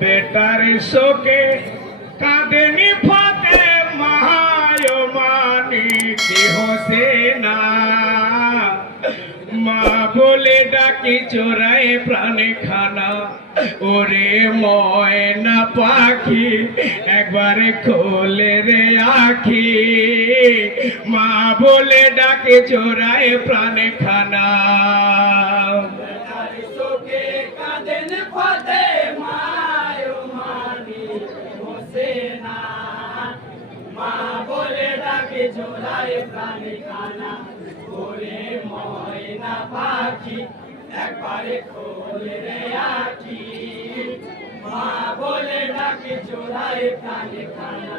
Better শোকে কাঁদেনি ফাতে মায় মানি কি না। মা বলে ডাকি চোরাই প্রাণে খানা ওরে ময়না পাখি, একবার খোলে রে আখি। মা বলে ডাকে চোরাই প্রাণে খানা জোড়ায় প্রাণী খানা ওরে ময়না পাখি একবারে খোলে রে আখি। মা বলে ডাকে জোড়ায় প্রাণী খানা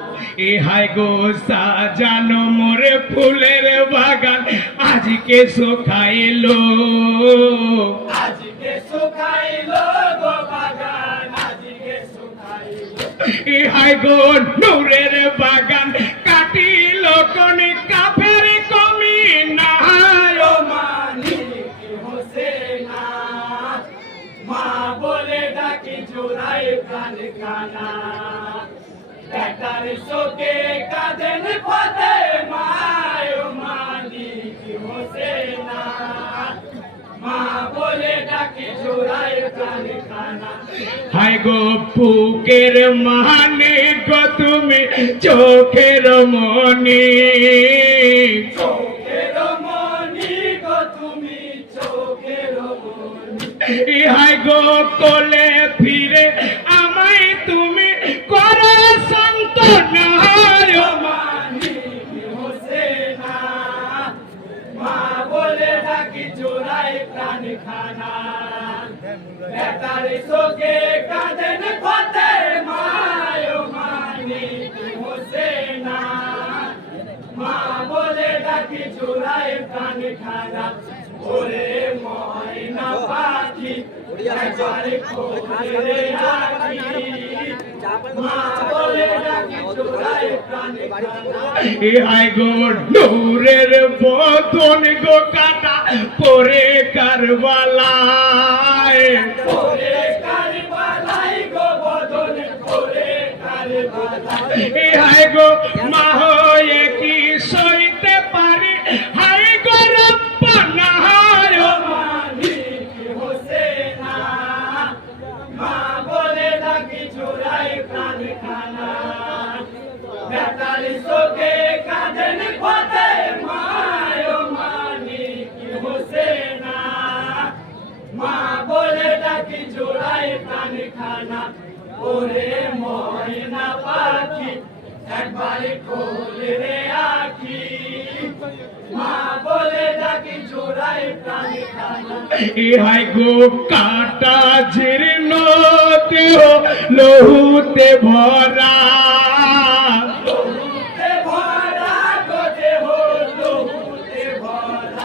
ইহাই গো সাজানো মোরে ফুলের বাগান আজকে শোকাইলো। আজকে শুকাইলো গো বাগান আজকে শুকাইলো। ইহাই গো নূরের ডাকি জোড়াই প্রাণ কানা। বেটার শোকে কাঁদেন ফতে মায় ও মানিক হোসেনা। মা বলে ডাকি জোড়াই প্রাণ কানা। হাই গো পুকের মানে গো তুমি চোখের মনি। চোখের মনি গো তুমি চোখের মনি। ইহাই গো কোলে শোকে কাঁদেন ফতে মায় মানিক হোসেনা। মা বলে ডাকি জোড়াই প্রাণ খানা ওরে ময়না পাখি একবার খোলে রাখি। মা বলে ডাকি জোড়াই প্রাণ খানা। গো নূরের বদন গো কাটা পরে কারবালায়। কারবালাই গো, মা হয়ে কি সইতে পারে? হাই গো রব্বানা হায় মালিক হোসেনা। মা বলে ডাকি চোরাই প্রাণ খানা বেটার শোকে কাঁদেন ফতে মায় মালিক হোসেনা। মা বলে ডাকি জোড়াই প্রাণ খানা ওরে ময়না পাখি একবারে খোলে রে আখি। মা বলে ডাকি জোড়াই প্রাণ ইহাই গো কাটা জীর্ণ দেহ লহুতে ভরা। ভরা গো দেহ লহুতে ভরা।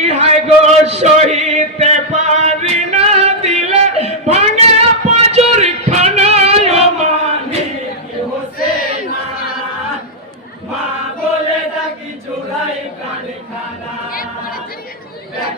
ইহাই গো সহিতে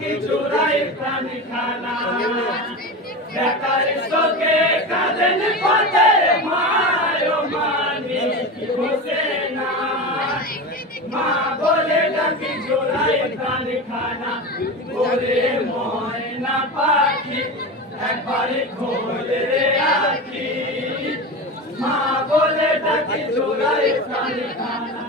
ডাকি জোড়াই প্রাণ খানা বেকার শোকে কাঁদেন ফতে মায় মানিক হোসেনা। মা বলে ডাকি জোড়াই প্রাণ খানা পাখি খানা